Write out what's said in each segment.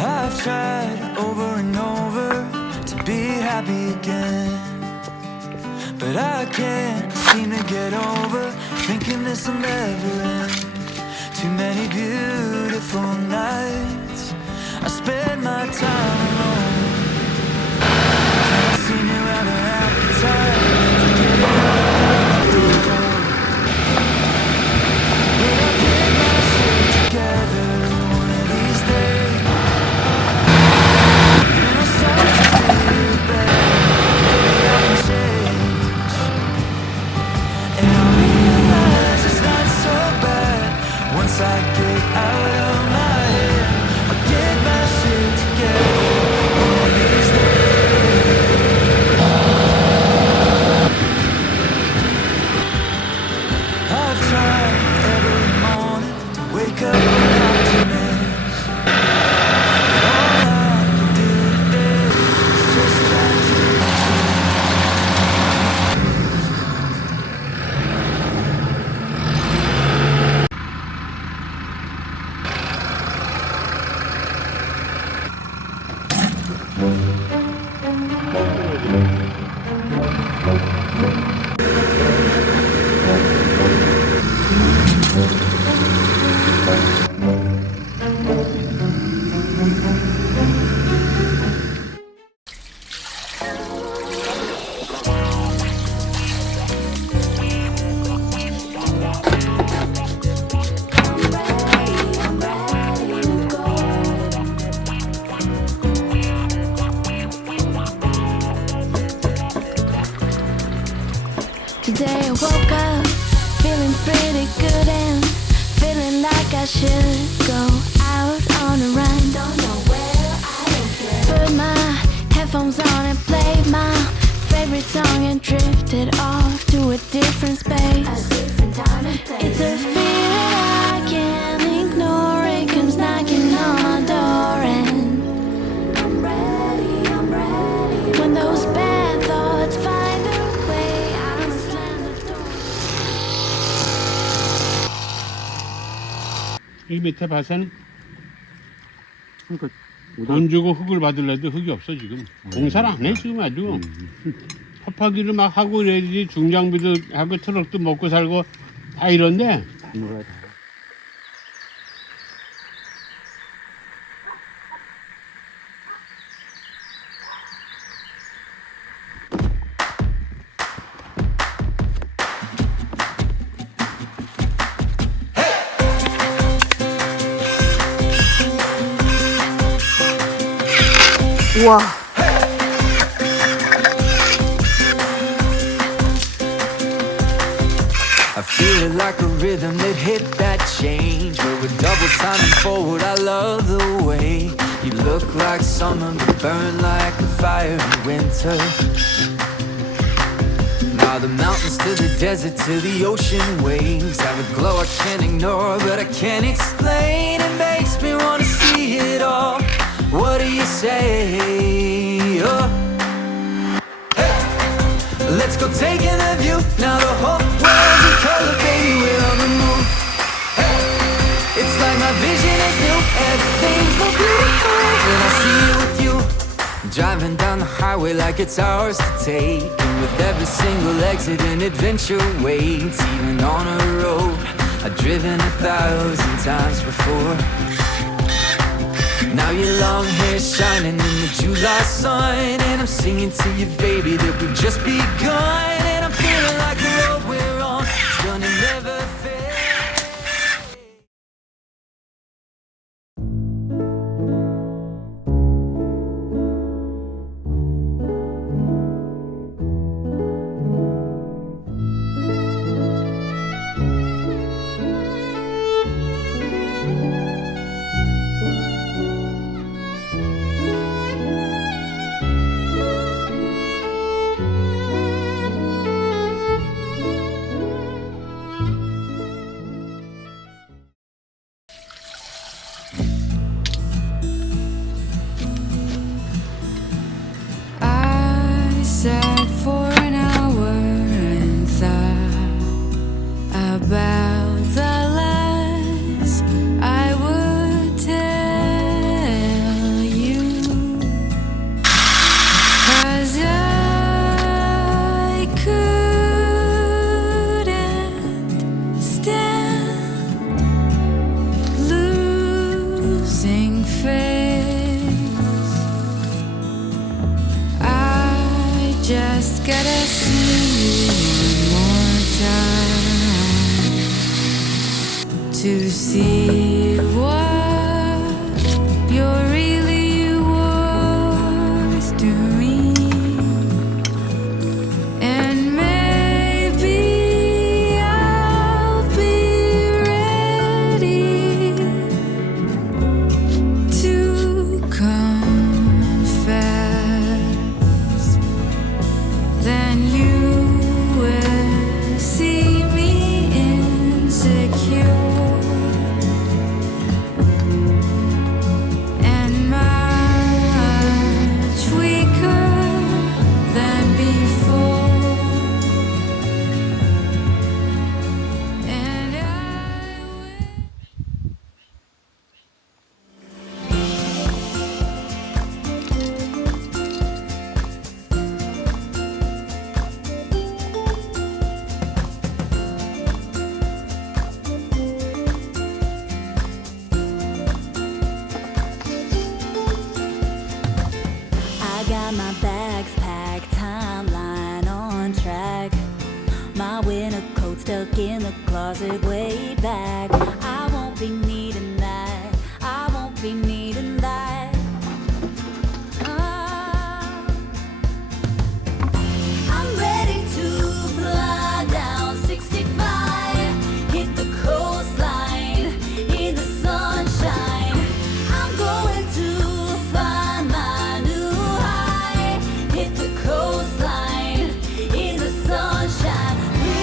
I've tried over and over to be happy again, but I can't seem to get over thinking this will never end. Too many beautiful nights I spend my time alone. Can't seem to have an appetite for getting up. But I'll get my shit together one of these days, and I'll start to feel better. Maybe I can change, and I'll realize it's not so bad once I get out of my head. I'll get my shit together one of these days. I've tried every morning to wake up an optimist, but all I can do today is just try to. Today I woke up feeling pretty good and feeling like I should go out on a run. Don't know where, I don't care. Put my headphones on and played my favorite song and drifted off to a different space. A different time and place. It's a feeling I can't ignore. It comes knocking on my door and I'm ready, I'm ready. When those bad thoughts find a way, I'll slam the door. 이 밑에 밭은 돈 주고 흙을 받을래도 흙이 없어 지금. 공사를 안 해 지금 아주. 파파기를 막 하고 이래야지 중장비도 하고 트럭도 먹고 살고 다 이런데. 우와. I feel it like a rhythm that hit that change. Where we're double timing forward. I love the way you look like summer, but burn like a fire in winter. Now the mountains to the desert to the ocean waves have a glow I can't ignore, but I can't explain. It makes me wanna see it all. What do you say? Oh. Let's go taking a view. Now the whole world's in color, baby, we're on the move. Hey. It's like my vision is new. Everything's more beautiful when I see you with you. Driving down the highway like it's ours to take, and with every single exit an adventure waits. Even on a road I've driven 1,000 times before. Now your long hair's shining in the July sun, and I'm singing to you, baby, that we've just begun. And I'm feeling like the road we're on is gonna never fail. losing face. I just gotta see you one more time to see what you're really worth to me. And maybe I'll be ready to confess. Then you will see me insecure and much weaker than before. And I will. I got my bags packed, timeline on track. My winter coat stuck in the closet way back. I won't be needing that. I won't be needing that. Ah. I'm ready to fly down 65, hit the coastline in the sunshine. I'm going to find my new high, hit the coastline in the sunshine. Freedom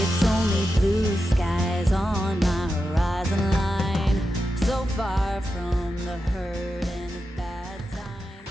It's only blue skies on my horizon line, so far from the hurt and the bad times.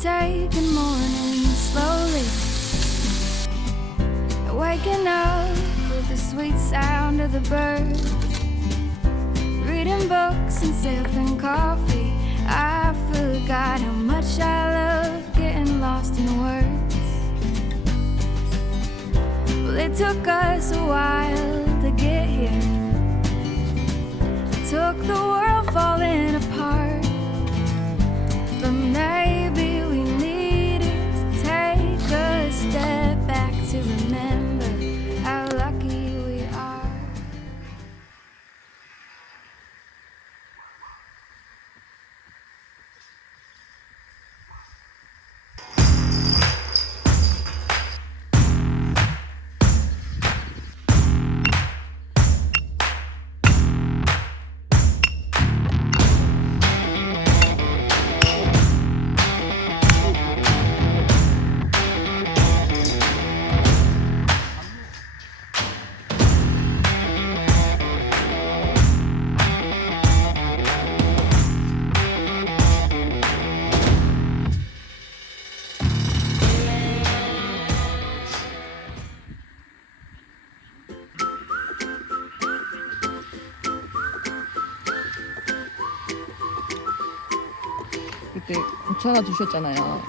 taking mornings slowly, waking up with the sweet sound of the birds, reading books and sipping coffee. I forgot how much I love getting lost in words. Well, it took us a while to get here. It took the world falling apart, but maybe we needed to take a step back to remember how lucky we are. 그때 고추 하나 주셨잖아요.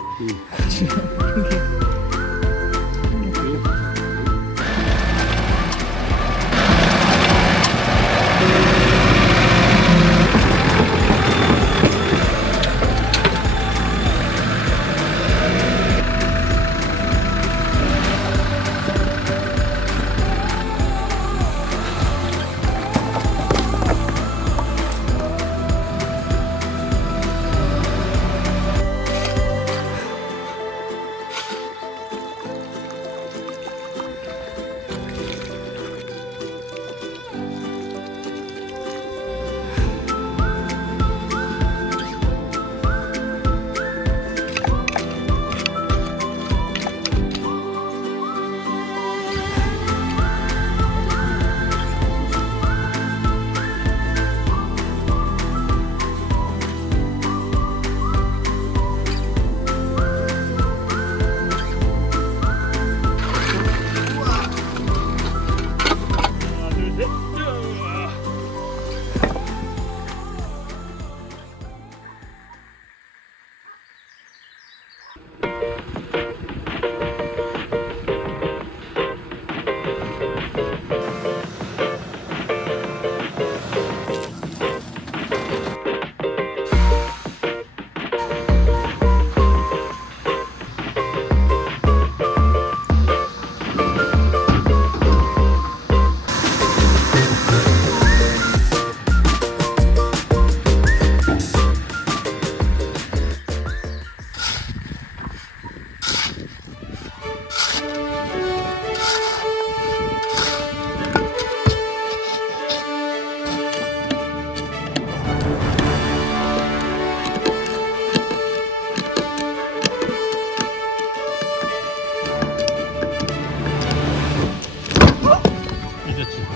잊었지.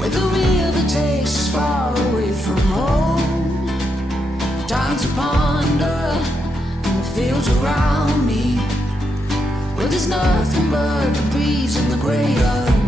where the river takes us far away from home. Time to ponder in the fields around me, where there's nothing but the breeze and the gray unknown.